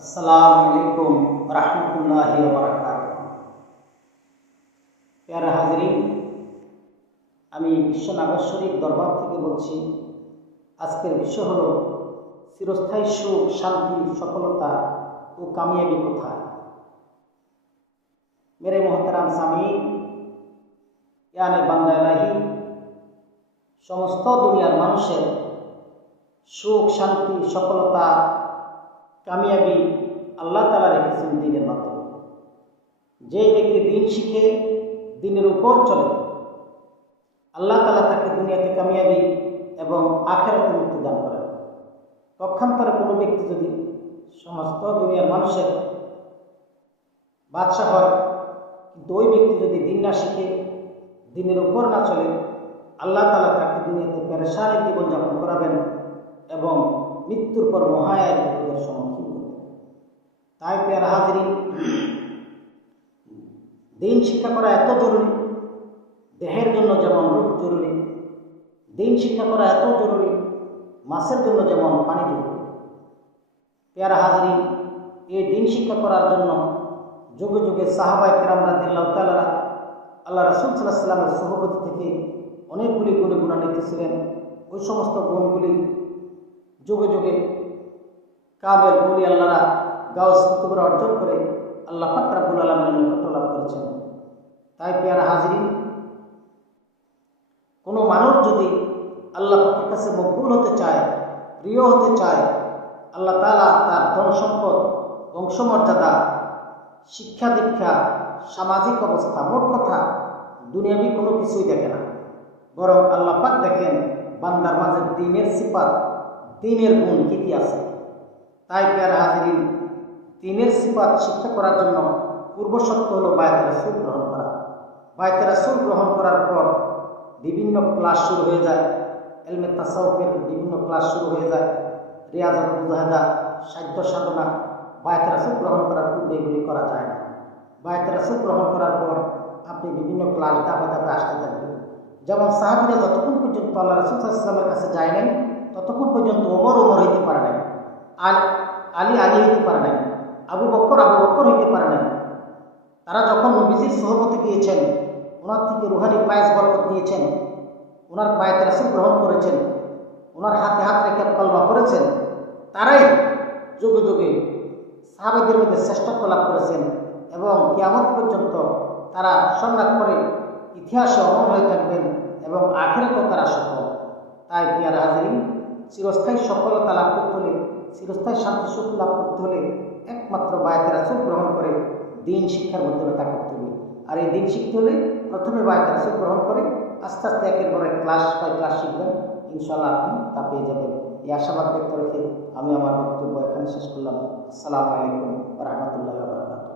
আসসালামু আলাইকুম রহমতুল্লাহি ওয়া বারাকাতুহু। প্যারা হাজরিন, আমি বিশ্ব নাগর শরীফ দরবার থেকে বলছি। আজকের বিষয় হলো চিরস্থায়ী সুখ, শান্তি, সফলতা ও কামিয়াবি কোথায়। মেরে মোহতারাম সামিন, ইয়ানে বান্দা ইলাহি, সমস্ত দুনিয়ার মানুষের সুখ, শান্তি, সফলতা, কামিয়াবি আল্লাহ তাআলা রেখেছেন দ্বীনের মাধ্যমে। যে ব্যক্তি দ্বীন শিখে দ্বীনের উপর চলে, আল্লাহ তাআলা তাকে দুনিয়াতে কামিয়াবি এবং আখিরাতে মুক্তি দান করেন। পক্ষান্তরে কোনো ব্যক্তি যদি সমস্ত দুনিয়ার মানুষের বাদশা হয়, কিন্তু ওই ব্যক্তি যদি দ্বীন না শিখে দ্বীনের উপর না চলে, আল্লাহ তাআলা তাকে দুনিয়াতে পেরেশানের জীবনযাপন করাবেন এবং মৃত্যুর পর মহায়ার বিপদের সম্মুখীন করবেন। তাই প্যারা হাজরিন, দ্বীন শিক্ষা করা এত জরুরি। দেহের জন্য যেমন রূপ জরুরি, দ্বীন শিক্ষা করা এত জরুরি, মাছের জন্য যেমন পানি জরুরি। প্যারা হাজরিন, এই দ্বীন শিক্ষা করার জন্য যুগে যুগে সাহাবায়ে কেরাম রাদিয়াল্লাহু তাআলা আল্লাহ রাসূল সাল্লাল্লাহু আলাইহি ওয়াসাল্লামের সুহবত থেকে অনেকগুলি গুণান্বিত ছিলেন। ওই সমস্ত গুণগুলি যুগে যুগে কামেল ওলি আল্লাহরা গাউস কুতুবরা অর্জন করে আল্লাহ পাক রব্বুল আলামিনের নিকট লাভ করেছেন। তাই প্যারা হাজরিন, কোনো মানুষ যদি আল্লাহ পাকের কাছে মকবুল হতে চায়, প্রিয় হতে চায়, আল্লাহ তাআলা তার ধন সম্পদ, বংশমর্যাদা, শিক্ষা দীক্ষা, সামাজিক অবস্থা, মোট কথা দুনিয়াবি কোনো কিছুই দেখে না, বরং আল্লাহ পাক দেখেন বান্দার মাঝে দ্বীনের সিফাত, দ্বীনের গুণ কি কি আছে। তাই প্যারা হাজরিন, দ্বীনের সিফাত শিক্ষা করার জন্য পূর্ব শর্ত হলো বায়াতে রাসূল গ্রহণ করা। বায়াতে রাসূল গ্রহণ করার পর বিভিন্ন ক্লাস শুরু হয়ে যায়। ইলমে তাসাউফের বিভিন্ন ক্লাস শুরু হয়ে যায়। রিয়াজাত মুজাহাদা, সাধ্য সাধনা বায়াতে রাসূল গ্রহণ করার পূর্বে এগুলি করা যায় না। বায়াতে রাসূল গ্রহণ করার পর আপনি বিভিন্ন ক্লাস ধাপে ধাপে আসতে থাকবেন। যেমন সাহাবীরা যতক্ষণ পর্যন্ত আল্লাহ রাসূল সাল্লাল্লাহু আলাইহি ওয়াসাল্লামের কাছে যায় নাই, ততক্ষণ পর্যন্ত ওমর হইতে পারে নাই, আর আলী হইতে পারে নাই, আবু বকর হইতে পারে নাই। তারা যখন নবীজির সোহবতে গিয়েছেন, ওনার থেকে রুহানি পায়েস বরকত নিয়েছেন, ওনার বায়াতে রাসূল গ্রহণ করেছেন, ওনার হাতে হাত রেখে কলমা করেছেন, তারাই যুগে যুগে সাহাবাদের মধ্যে শ্রেষ্ঠত্ব লাভ করেছেন এবং কিয়ামত পর্যন্ত তারা সংগ্রাম করে ইতিহাসে অমর হয়ে থাকবেন এবং আখিরাতেও তারা সফল। তাই প্যারা হাজরিন, চিরস্থায়ী সফলতা লাভ করতে হলে, চিরস্থায়ী শান্তি সুখ লাভ করতে হলে একমাত্র বায়াতে রাসূল গ্রহণ করে দ্বীন শিক্ষার মাধ্যমে তা করতে হবে। আর এই দ্বীন শিখতে হলে প্রথমে বায়াতে রাসূল গ্রহণ করে আস্তে আস্তে একের পর এক ক্লাস বাই ক্লাস শিখবেন, ইনশাআল্লাহ আপনি তা পেয়ে যাবেন। এই আশাবাদ ব্যক্ত রেখে আমি আমার বক্তব্য এখানে শেষ করলাম। আসসালামু আলাইকুম ওয়া রাহমাতুল্লাহি ওয়া বারাকাতুহু।